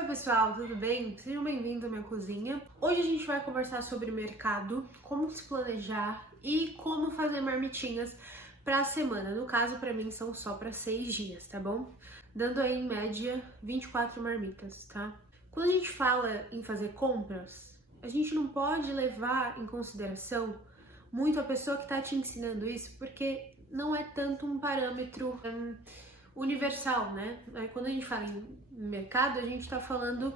Oi pessoal, tudo bem? Sejam bem-vindos à minha cozinha. Hoje a gente vai conversar sobre mercado, como se planejar e como fazer marmitinhas para a semana. No caso, para mim são só para 6 dias, tá bom? Dando aí em média 24 marmitas, tá? Quando a gente fala em fazer compras, a gente não pode levar em consideração muito a pessoa que está te ensinando isso, porque não é tanto um parâmetro universal, né? Quando a gente fala em mercado, a gente tá falando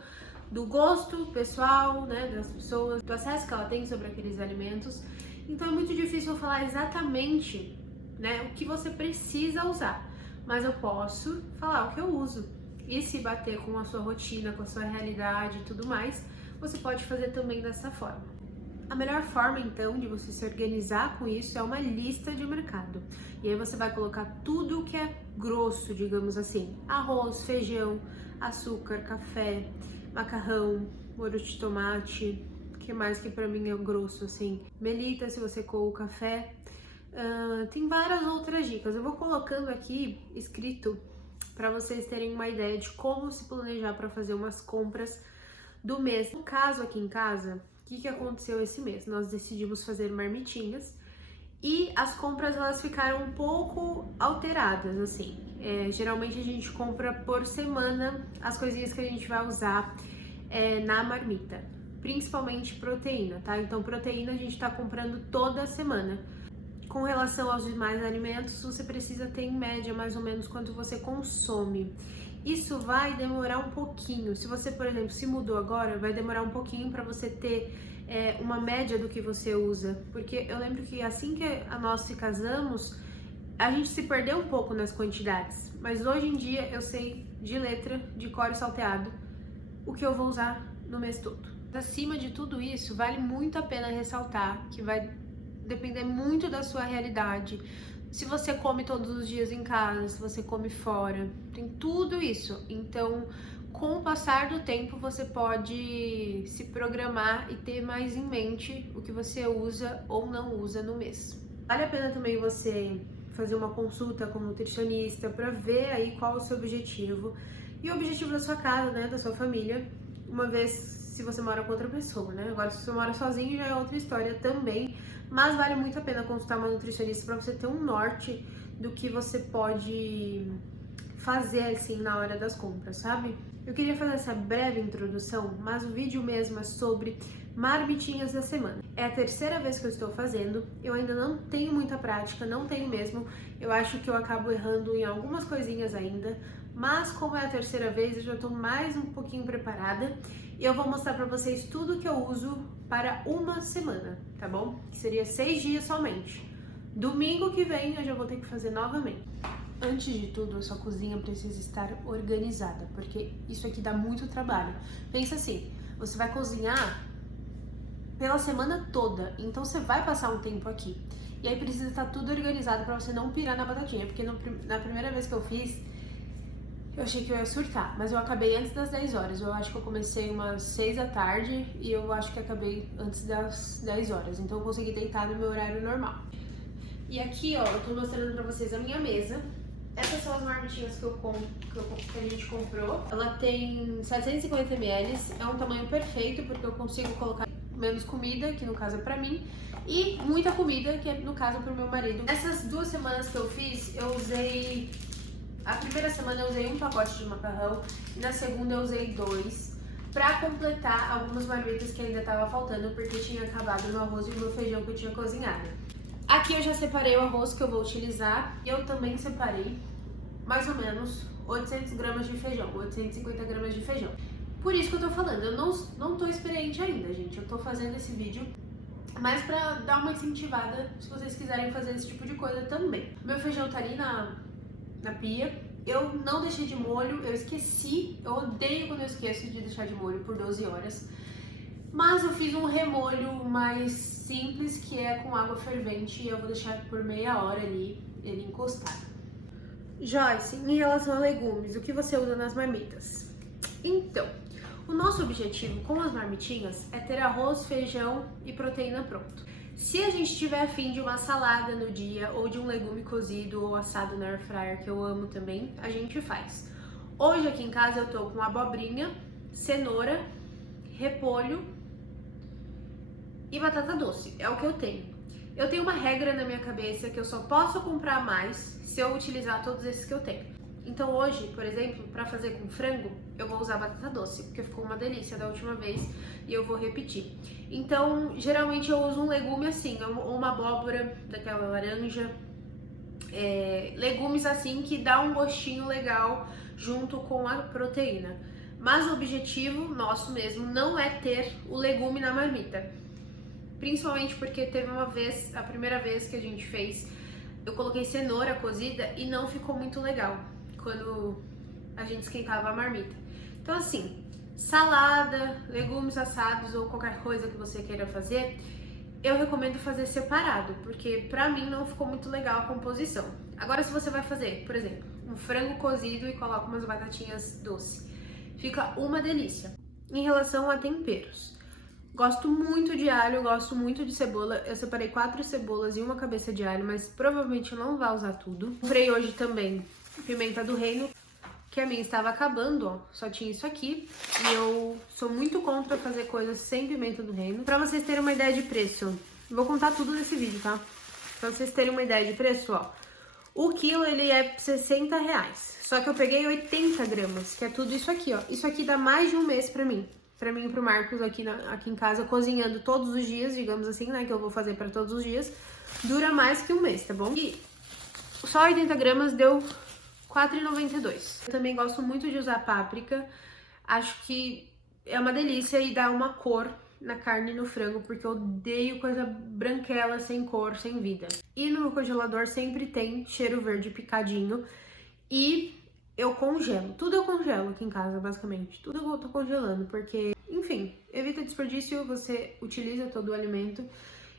do gosto pessoal, né, das pessoas, do acesso que ela tem sobre aqueles alimentos. Então é muito difícil eu falar exatamente, né, o que você precisa usar, mas eu posso falar o que eu uso. E se bater com a sua rotina, com a sua realidade e tudo mais, você pode fazer também dessa forma. A melhor forma, então, de você se organizar com isso é uma lista de mercado. E aí você vai colocar tudo que é grosso, digamos assim: arroz, feijão, açúcar, café, macarrão, molho de tomate, que mais que pra mim é grosso, assim, melita, se você coa o café. Tem várias outras dicas. Eu vou colocando aqui escrito para vocês terem uma ideia de como se planejar para fazer umas compras do mês. No caso, aqui em casa, o que aconteceu esse mês? Nós decidimos fazer marmitinhas e as compras elas ficaram um pouco alteradas, assim. Geralmente a gente compra por semana as coisinhas que a gente vai usar na marmita, principalmente proteína, tá? Então proteína a gente tá comprando toda semana. Com relação aos demais alimentos, você precisa ter em média mais ou menos quanto você consome. Isso vai demorar um pouquinho. Se você, por exemplo, se mudou agora, vai demorar um pouquinho para você ter uma média do que você usa. Porque eu lembro que assim que nós se casamos, a gente se perdeu um pouco nas quantidades. Mas hoje em dia eu sei de letra, de cor e salteado, o que eu vou usar no mês todo. Acima de tudo isso, vale muito a pena ressaltar que vai depender muito da sua realidade. Se você come todos os dias em casa, se você come fora, tem tudo isso. Então, com o passar do tempo, você pode se programar e ter mais em mente o que você usa ou não usa no mês. Vale a pena também você fazer uma consulta com um nutricionista para ver aí qual é o seu objetivo e o objetivo da sua casa, né, da sua família, uma vez se você mora com outra pessoa, né? Agora, se você mora sozinho, já é outra história também. Mas vale muito a pena consultar uma nutricionista para você ter um norte do que você pode fazer assim na hora das compras, sabe? Eu queria fazer essa breve introdução, mas o vídeo mesmo é sobre marmitinhas da semana. É a terceira vez que eu estou fazendo, eu ainda não tenho muita prática, não tenho mesmo. Eu acho que eu acabo errando em algumas coisinhas ainda, mas como é a terceira vez, eu já estou mais um pouquinho preparada e eu vou mostrar para vocês tudo que eu uso para uma semana, tá bom? Que seria 6 dias somente. Domingo que vem eu já vou ter que fazer novamente. Antes de tudo, a sua cozinha precisa estar organizada, porque isso aqui dá muito trabalho. Pensa assim, você vai cozinhar pela semana toda, então você vai passar um tempo aqui. E aí precisa estar tudo organizado para você não pirar na batatinha, porque na primeira vez que eu fiz, eu achei que eu ia surtar, mas eu acabei antes das 10 horas. Eu acho que eu comecei umas 6 da tarde e eu acho que acabei antes das 10 horas. Então eu consegui deitar no meu horário normal. E aqui, ó, eu tô mostrando pra vocês a minha mesa. Essas são as marmitinhas que a gente comprou. Ela tem 750 ml, é um tamanho perfeito porque eu consigo colocar menos comida, que no caso é pra mim, e muita comida, que no caso é pro meu marido. Essas 2 semanas que eu fiz, eu usei... A primeira semana eu usei um pacote de macarrão e na segunda eu usei 2 pra completar algumas marmitas que ainda tava faltando porque tinha acabado o meu arroz e o meu feijão que eu tinha cozinhado. Aqui eu já separei o arroz que eu vou utilizar e eu também separei mais ou menos 800 gramas de feijão, 850 gramas de feijão. Por isso que eu tô falando, eu não tô experiente ainda, gente. Eu tô fazendo esse vídeo mas pra dar uma incentivada se vocês quiserem fazer esse tipo de coisa também. Meu feijão tá ali na pia. Eu não deixei de molho, eu esqueci, eu odeio quando eu esqueço de deixar de molho por 12 horas. Mas eu fiz um remolho mais simples, que é com água fervente, e eu vou deixar por meia hora ali, ele encostado. Joyce, em relação a legumes, o que você usa nas marmitas? Então, o nosso objetivo com as marmitinhas é ter arroz, feijão e proteína pronto. Se a gente tiver afim de uma salada no dia, ou de um legume cozido ou assado na air fryer, que eu amo também, a gente faz. Hoje aqui em casa eu tô com abobrinha, cenoura, repolho e batata doce. É o que eu tenho. Eu tenho uma regra na minha cabeça que eu só posso comprar mais se eu utilizar todos esses que eu tenho. Então hoje, por exemplo, para fazer com frango, eu vou usar batata doce, porque ficou uma delícia da última vez e eu vou repetir. Então, geralmente eu uso um legume assim, ou uma abóbora daquela laranja, legumes assim que dá um gostinho legal junto com a proteína. Mas o objetivo nosso mesmo não é ter o legume na marmita. Principalmente porque teve uma vez, a primeira vez que a gente fez, eu coloquei cenoura cozida e não ficou muito legal quando a gente esquentava a marmita. Então assim, salada, legumes assados ou qualquer coisa que você queira fazer, eu recomendo fazer separado, porque pra mim não ficou muito legal a composição. Agora se você vai fazer, por exemplo, um frango cozido e coloca umas batatinhas doces, fica uma delícia. Em relação a temperos, gosto muito de alho, gosto muito de cebola. Eu separei 4 cebolas e uma cabeça de alho, mas provavelmente eu não vou usar tudo. Comprei hoje também pimenta do reino, que a minha estava acabando, ó. Só tinha isso aqui. E eu sou muito contra fazer coisas sem pimenta do reino. Pra vocês terem uma ideia de preço, vou contar tudo nesse vídeo, tá? Pra vocês terem uma ideia de preço, ó. O quilo, ele é 60 reais. Só que eu peguei 80 gramas, que é tudo isso aqui, ó. Isso aqui dá mais de um mês pra mim. Pra mim e pro Marcos aqui em casa, cozinhando todos os dias, digamos assim, né? Que eu vou fazer pra todos os dias. Dura mais que um mês, tá bom? E só 80 gramas deu R$4,92. Eu também gosto muito de usar páprica. Acho que é uma delícia e dá uma cor na carne e no frango, porque eu odeio coisa branquela, sem cor, sem vida. E no meu congelador sempre tem cheiro verde picadinho. E eu congelo. Tudo eu congelo aqui em casa, basicamente. Tudo eu tô congelando, porque, enfim, evita desperdício, você utiliza todo o alimento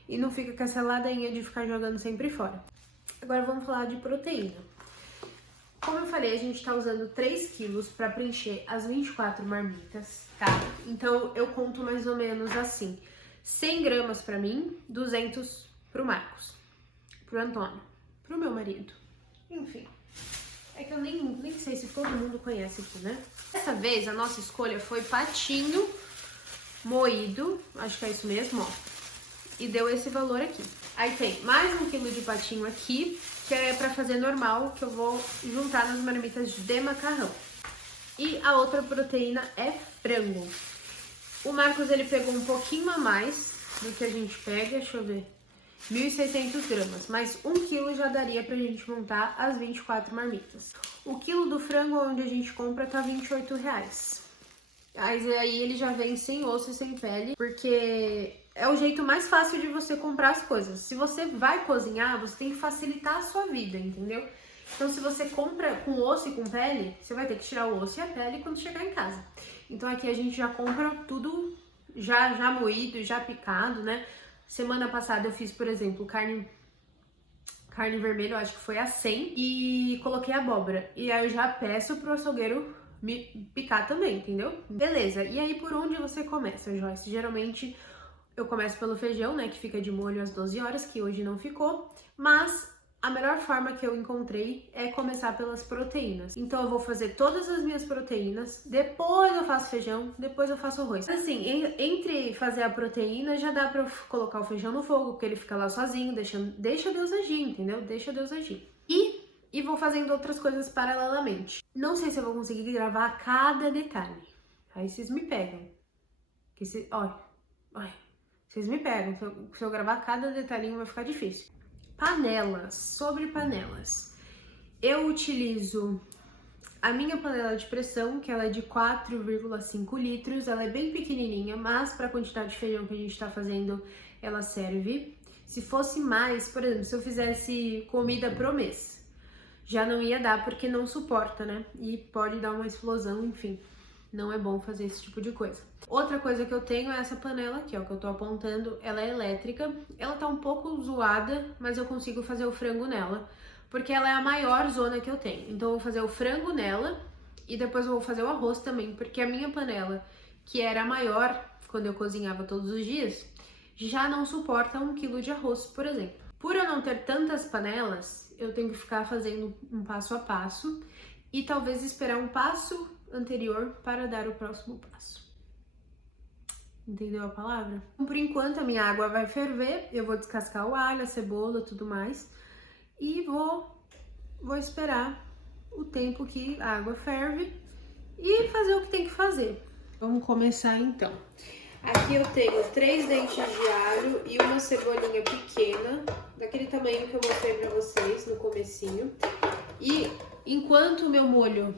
e não fica com essa ladainha de ficar jogando sempre fora. Agora vamos falar de proteína. Como eu falei, a gente tá usando 3 quilos pra preencher as 24 marmitas, tá? Então eu conto mais ou menos assim: 100 gramas pra mim, 200 pro Marcos, pro Antônio, pro meu marido, enfim. É que eu nem sei se todo mundo conhece aqui, né? Dessa vez a nossa escolha foi patinho moído, acho que é isso mesmo, ó. E deu esse valor aqui. Aí tem mais 1 quilo de patinho aqui, que é pra fazer normal, que eu vou juntar nas marmitas de macarrão. E a outra proteína é frango. O Marcos, ele pegou um pouquinho a mais do que a gente pega, deixa eu ver, 1.600 gramas, mas 1 quilo já daria pra gente montar as 24 marmitas. O quilo do frango onde a gente compra tá R$28. Aí ele já vem sem osso e sem pele, porque é o jeito mais fácil de você comprar as coisas. Se você vai cozinhar, você tem que facilitar a sua vida, entendeu? Então, se você compra com osso e com pele, você vai ter que tirar o osso e a pele quando chegar em casa. Então, aqui a gente já compra tudo já moído, já picado, né? Semana passada eu fiz, por exemplo, carne vermelha, eu acho que foi a 100, e coloquei abóbora. E aí eu já peço pro açougueiro me picar também, entendeu? Beleza, e aí por onde você começa, Joyce? Geralmente eu começo pelo feijão, né, que fica de molho às 12 horas, que hoje não ficou, mas a melhor forma que eu encontrei é começar pelas proteínas. Então eu vou fazer todas as minhas proteínas, depois eu faço feijão, depois eu faço arroz. Assim, entre fazer a proteína já dá pra eu colocar o feijão no fogo, porque ele fica lá sozinho, deixa Deus agir, entendeu? Deixa Deus agir. E vou fazendo outras coisas paralelamente. Não sei se eu vou conseguir gravar cada detalhe. Aí vocês me pegam. Olha, vocês me pegam. Se eu gravar cada detalhinho vai ficar difícil. Panelas. Sobre panelas. Eu utilizo a minha panela de pressão, que ela é de 4,5 litros. Ela é bem pequenininha, mas para a quantidade de feijão que a gente tá fazendo, ela serve. Se fosse mais, por exemplo, se eu fizesse comida pro mês, já não ia dar porque não suporta, né? E pode dar uma explosão, enfim. Não é bom fazer esse tipo de coisa. Outra coisa que eu tenho é essa panela aqui, ó, que eu tô apontando. Ela é elétrica. Ela tá um pouco zoada, mas eu consigo fazer o frango nela, porque ela é a maior zona que eu tenho. Então eu vou fazer o frango nela e depois eu vou fazer o arroz também, porque a minha panela, que era a maior quando eu cozinhava todos os dias, já não suporta 1 quilo de arroz, por exemplo. Por eu não ter tantas panelas, eu tenho que ficar fazendo um passo a passo e talvez esperar um passo anterior para dar o próximo passo. Entendeu a palavra? Por enquanto a minha água vai ferver, eu vou descascar o alho, a cebola, tudo mais e vou esperar o tempo que a água ferve e fazer o que tem que fazer. Vamos começar então. Aqui eu tenho 3 dentes de alho e uma cebolinha pequena, daquele tamanho que eu mostrei pra vocês no comecinho. E enquanto o meu molho,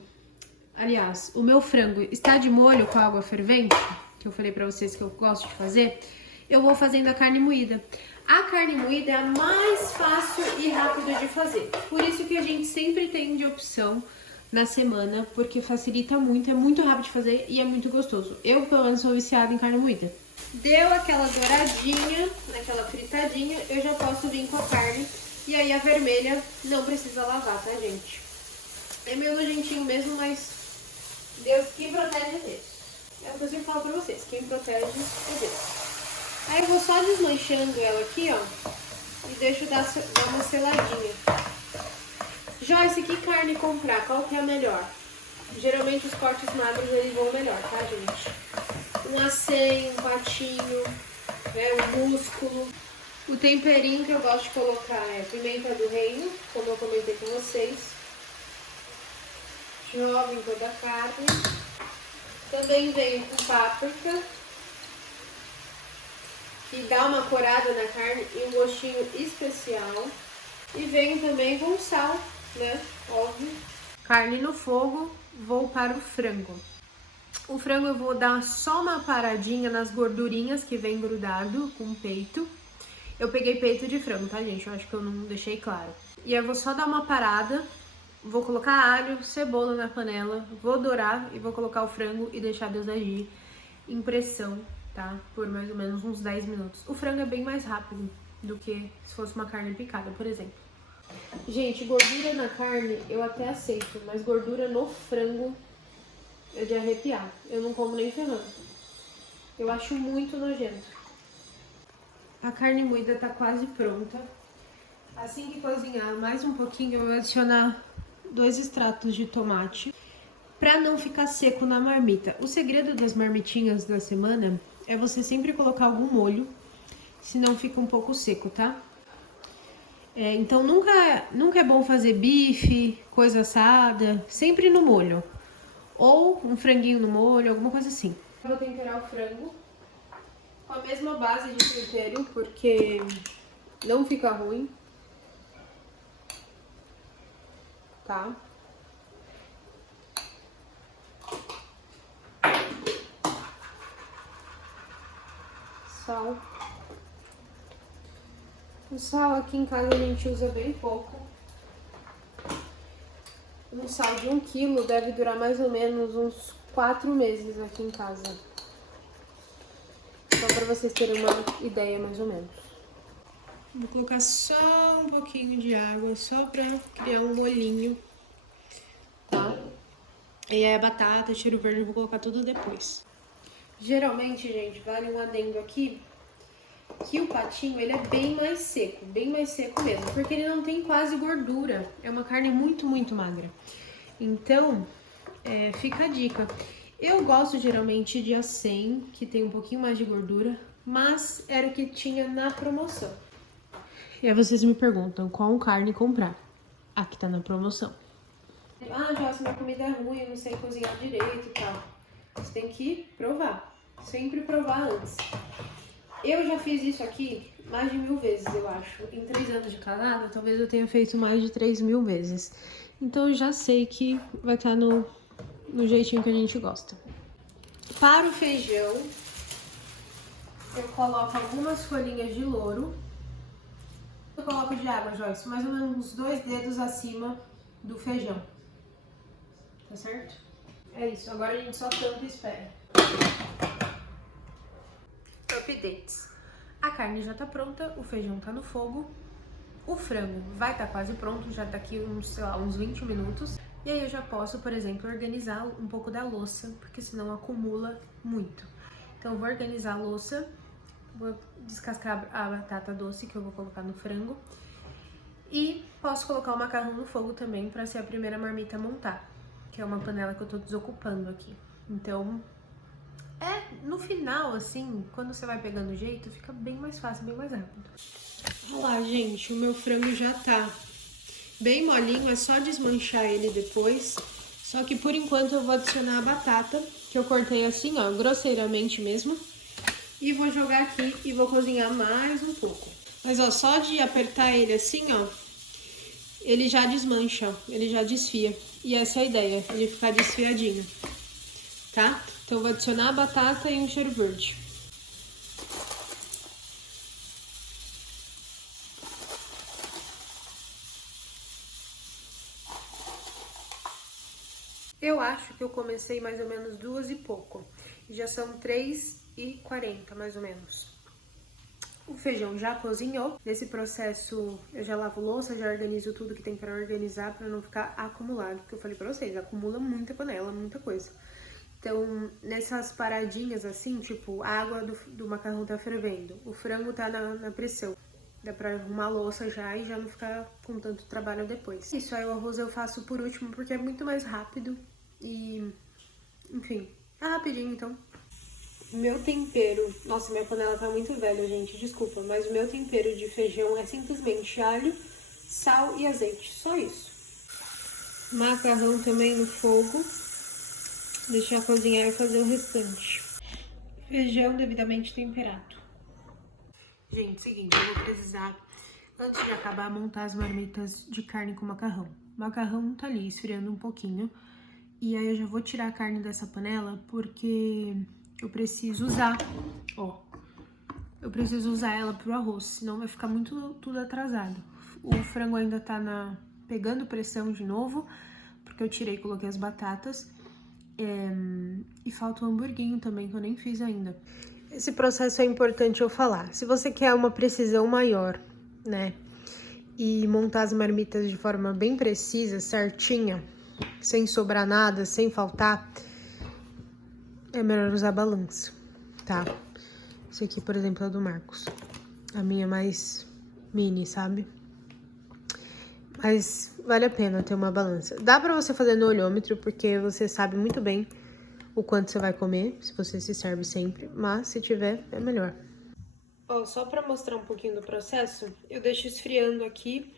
aliás, o meu frango está de molho com a água fervente, que eu falei pra vocês que eu gosto de fazer, eu vou fazendo a carne moída. A carne moída é a mais fácil e rápida de fazer. Por isso que a gente sempre tem de opção na semana, porque facilita muito, é muito rápido de fazer e é muito gostoso. Eu, pelo menos, sou viciada em carne moída. Deu aquela douradinha, aquela fritadinha, eu já posso vir com a carne. E aí a vermelha não precisa lavar, tá, gente? É meio nojentinho mesmo, mas Deus que protege Deus. É o que eu sempre falo pra vocês, quem protege é Deus. Aí eu vou só desmanchando ela aqui, ó, e deixo dar uma seladinha. Joyce, que carne comprar? Qual que é a melhor? Geralmente os cortes magros eles vão melhor, tá, gente? Um acém, um patinho, um músculo. O temperinho que eu gosto de colocar é pimenta do reino, como eu comentei com vocês. Jogo em toda a carne. Também venho com páprica, que dá uma corada na carne e um gostinho especial. E venho também com sal, né? Óbvio. Carne no fogo, vou para o frango. O frango eu vou dar só uma paradinha nas gordurinhas que vem grudado com o peito. Eu peguei peito de frango, tá, gente? Eu acho que eu não deixei claro. E eu vou só dar uma parada, vou colocar alho, cebola na panela, vou dourar e vou colocar o frango e deixar Deus agir em pressão, tá? Por mais ou menos uns 10 minutos. O frango é bem mais rápido do que se fosse uma carne picada, por exemplo. Gente, gordura na carne eu até aceito, mas gordura no frango é de arrepiar. Eu não como nem ferrando. Eu acho muito nojento. A carne moída tá quase pronta. Assim que cozinhar mais um pouquinho, eu vou adicionar 2 extratos de tomate para não ficar seco na marmita. O segredo das marmitinhas da semana é você sempre colocar algum molho, senão fica um pouco seco, tá? Então nunca é bom fazer bife, coisa assada, sempre no molho. Ou um franguinho no molho, alguma coisa assim. Eu vou temperar o frango com a mesma base de tempero, porque não fica ruim. Tá? Sal. O sal aqui em casa a gente usa bem pouco. Um sal de 1 quilo deve durar mais ou menos uns 4 meses aqui em casa. Só para vocês terem uma ideia mais ou menos. Vou colocar só um pouquinho de água, só para criar um molhinho, tá? E aí a batata, cheiro verde, eu vou colocar tudo depois. Geralmente, gente, vale um adendo aqui, que o patinho, ele é bem mais seco mesmo, porque ele não tem quase gordura, é uma carne muito, muito magra. Então, fica a dica. Eu gosto geralmente de acém, que tem um pouquinho mais de gordura, mas era o que tinha na promoção. E aí vocês me perguntam qual carne comprar. A que tá na promoção. Ah, Joyce, minha comida é ruim, eu não sei cozinhar direito e tal. Você tem que provar. Sempre provar antes. Eu já fiz isso aqui mais de 1000 vezes, eu acho. Em 3 anos de casada, talvez eu tenha feito mais de 3.000 vezes. Então eu já sei que vai estar no jeitinho que a gente gosta. Para o feijão, eu coloco algumas folhinhas de louro. Eu coloco de água, Joyce, mais ou menos uns 2 dedos acima do feijão. Tá certo? É isso, agora a gente só tampa e espera. Updates. A carne já tá pronta, o feijão tá no fogo, o frango vai estar quase pronto, já tá aqui uns 20 minutos. E aí eu já posso, por exemplo, organizar um pouco da louça, porque senão acumula muito. Então eu vou organizar a louça, vou descascar a batata doce que eu vou colocar no frango. E posso colocar o macarrão no fogo também para ser a primeira marmita a montar. que é uma panela que eu tô desocupando aqui. Então, no final, assim, quando você vai pegando o jeito, fica bem mais fácil, bem mais rápido. Olha lá, gente, o meu frango já tá bem molinho, é só desmanchar ele depois. Só que por enquanto eu vou adicionar a batata, que eu cortei assim, ó, grosseiramente mesmo. E vou jogar aqui e vou cozinhar mais um pouco. Mas ó, só de apertar ele assim, ó, ele já desmancha, ele já desfia. E essa é a ideia, ele ficar desfiadinho, tá? Então eu vou adicionar a batata e um cheiro verde. Eu acho que eu comecei mais ou menos 2 e pouco. Já são 3h40, mais ou menos. O feijão já cozinhou. Nesse processo, eu já lavo louça, já organizo tudo que tem pra organizar pra não ficar acumulado. Porque eu falei pra vocês, acumula muita panela, muita coisa. Então, nessas paradinhas assim, tipo, a água do macarrão tá fervendo, o frango tá na pressão. Dá pra arrumar a louça já e já não ficar com tanto trabalho depois. Isso aí, o arroz eu faço por último porque é muito mais rápido e, enfim, tá rapidinho então. Meu tempero, nossa, minha panela tá muito velha, gente, desculpa, mas o meu tempero de feijão é simplesmente alho, sal e azeite, só isso. Macarrão também no fogo, deixar cozinhar e fazer o restante. Feijão devidamente temperado. Gente, seguinte, eu vou precisar, antes de acabar, montar as marmitas de carne com macarrão. O macarrão tá ali esfriando um pouquinho. E aí eu já vou tirar a carne dessa panela porque eu preciso usar, ó. Eu preciso usar ela pro arroz, senão vai ficar muito tudo atrasado. O frango ainda tá pegando pressão de novo, porque eu tirei e coloquei as batatas. E falta o hamburguinho também, que eu nem fiz ainda. Esse processo é importante eu falar. Se você quer uma precisão maior, né, e montar as marmitas de forma bem precisa, certinha, sem sobrar nada, sem faltar, é melhor usar balança, tá? Esse aqui, por exemplo, é do Marcos. A minha é mais mini, sabe? Mas vale a pena ter uma balança. Dá pra você fazer no olhômetro, porque você sabe muito bem o quanto você vai comer, se você se serve sempre, mas se tiver, é melhor. Ó, só pra mostrar um pouquinho do processo, eu deixo esfriando aqui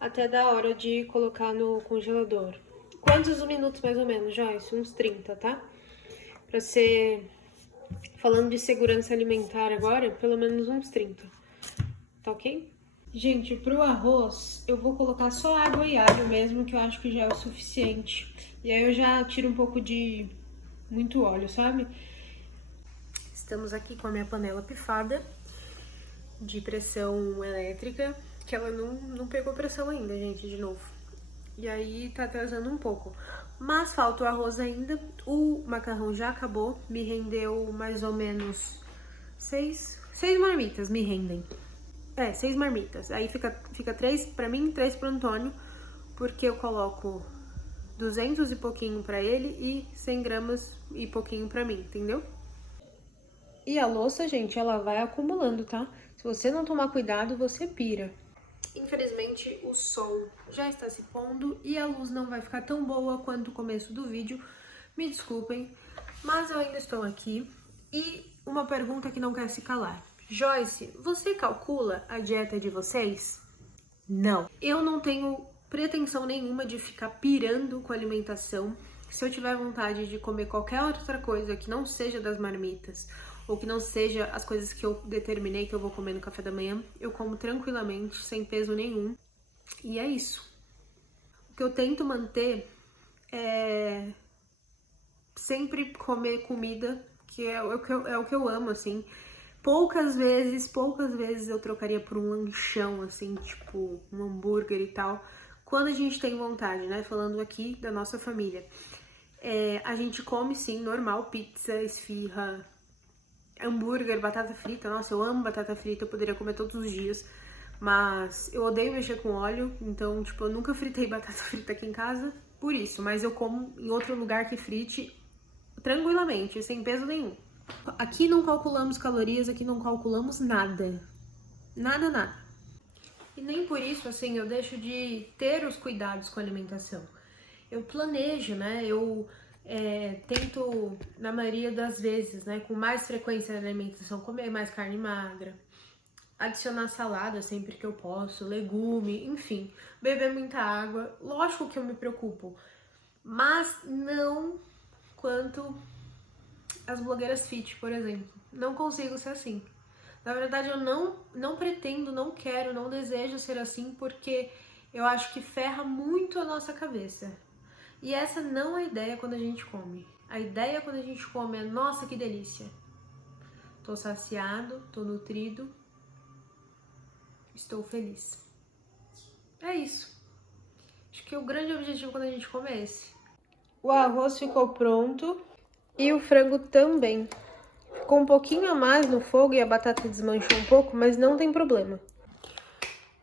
até da hora de colocar no congelador. Quantos minutos mais ou menos, Joyce? Uns 30, tá? Pra ser, falando de segurança alimentar agora, pelo menos uns 30, tá ok? Gente, pro arroz, eu vou colocar só água e alho mesmo, que eu acho que já é o suficiente. E aí eu já tiro um pouco de muito óleo, sabe? Estamos aqui com a minha panela pifada de pressão elétrica, que ela não pegou pressão ainda, gente, de novo. E aí tá atrasando um pouco. Mas falta o arroz ainda. O macarrão já acabou, me rendeu mais ou menos 6 marmitas me rendem. 6 marmitas. Aí fica 3 pra mim, 3 pro Antônio, porque eu coloco 200 e pouquinho pra ele e 100 gramas e pouquinho pra mim, entendeu? E a louça, gente, ela vai acumulando, tá? Se você não tomar cuidado, você pira. Infelizmente, o sol já está se pondo e a luz não vai ficar tão boa quanto o começo do vídeo. Me desculpem, mas eu ainda estou aqui. E uma pergunta que não quer se calar. Joyce, você calcula a dieta de vocês? Não. Eu não tenho pretensão nenhuma de ficar pirando com a alimentação. Se eu tiver vontade de comer qualquer outra coisa que não seja das marmitas, ou que não seja as coisas que eu determinei que eu vou comer no café da manhã, eu como tranquilamente, sem peso nenhum. E é isso. O que eu tento manter é sempre comer comida, que é o que eu amo, assim. Poucas vezes eu trocaria por um lanchão, assim, tipo um hambúrguer e tal. Quando a gente tem vontade, né? Falando aqui da nossa família. A gente come, sim, normal, pizza, esfirra, hambúrguer, batata frita. Nossa, eu amo batata frita, eu poderia comer todos os dias. Mas eu odeio mexer com óleo, então, tipo, eu nunca fritei batata frita aqui em casa por isso. Mas eu como em outro lugar que frite tranquilamente, sem peso nenhum. Aqui não calculamos calorias, aqui não calculamos nada. Nada, nada. E nem por isso, assim, eu deixo de ter os cuidados com a alimentação. eu planejo, né? Eu tento, na maioria das vezes, né, com mais frequência na alimentação, comer mais carne magra, adicionar salada sempre que eu posso, legume, enfim, beber muita água. Lógico que eu me preocupo, mas não quanto as blogueiras fit, por exemplo. Não consigo ser assim. Na verdade, eu não pretendo, não quero, não desejo ser assim, porque eu acho que ferra muito a nossa cabeça. E essa não é a ideia quando a gente come. A ideia quando a gente come é, nossa, que delícia. Tô saciado, tô nutrido, estou feliz. É isso. Acho que o grande objetivo quando a gente come é esse. O arroz ficou pronto e o frango também. Ficou um pouquinho a mais no fogo e a batata desmanchou um pouco, mas não tem problema.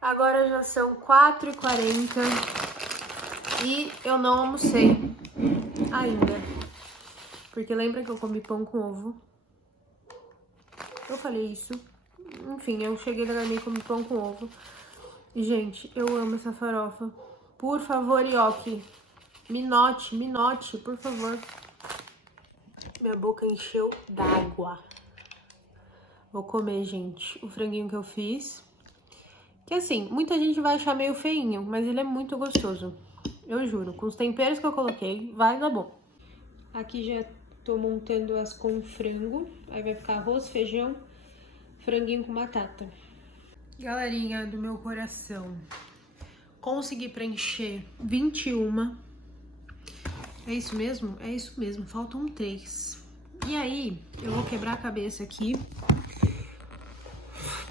Agora já são 4h40 e eu não almocei ainda. Porque lembra que eu comi pão com ovo? Eu falei isso. Enfim, eu cheguei da academia e comi pão com ovo. E, gente, eu amo essa farofa. Por favor, Ioki, me note, por favor. Minha boca encheu d'água. Vou comer, gente, o franguinho que eu fiz. Que assim, muita gente vai achar meio feinho, mas ele é muito gostoso. Eu juro, com os temperos que eu coloquei, vai dar bom. Aqui já tô montando as com frango. Aí vai ficar arroz, feijão, franguinho com batata. Galerinha do meu coração, consegui preencher 21. É isso mesmo? É isso mesmo, faltam 3. E aí, eu vou quebrar a cabeça aqui,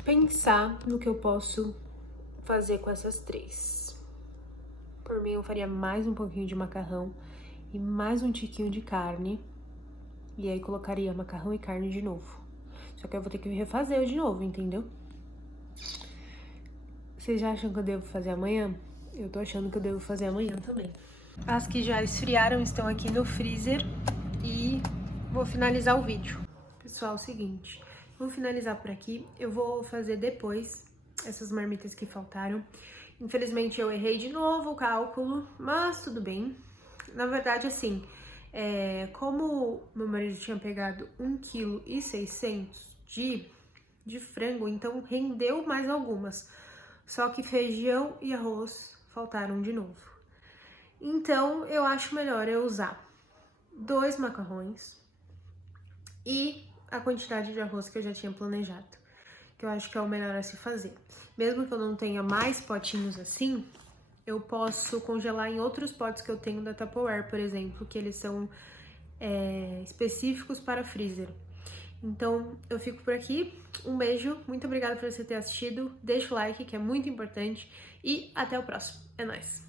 pensar no que eu posso fazer com essas 3. Por mim, eu faria mais um pouquinho de macarrão e mais um tiquinho de carne. E aí, colocaria macarrão e carne de novo. Só que eu vou ter que refazer de novo, entendeu? Vocês já acham que eu devo fazer amanhã? Eu tô achando que eu devo fazer amanhã também. As que já esfriaram estão aqui no freezer e vou finalizar o vídeo. Pessoal, é o seguinte, vou finalizar por aqui. Eu vou fazer depois essas marmitas que faltaram. Infelizmente eu errei de novo o cálculo, mas tudo bem. Na verdade, assim, como meu marido tinha pegado 1,6 kg de frango, então rendeu mais algumas. Só que feijão e arroz faltaram de novo. Então, eu acho melhor eu usar 2 macarrões e a quantidade de arroz que eu já tinha planejado, que eu acho que é o melhor a se fazer. Mesmo que eu não tenha mais potinhos assim, eu posso congelar em outros potes que eu tenho da Tupperware, por exemplo, que eles são específicos para freezer. Então, eu fico por aqui. Um beijo, muito obrigada por você ter assistido. Deixa o like, que é muito importante. E até o próximo. É nóis!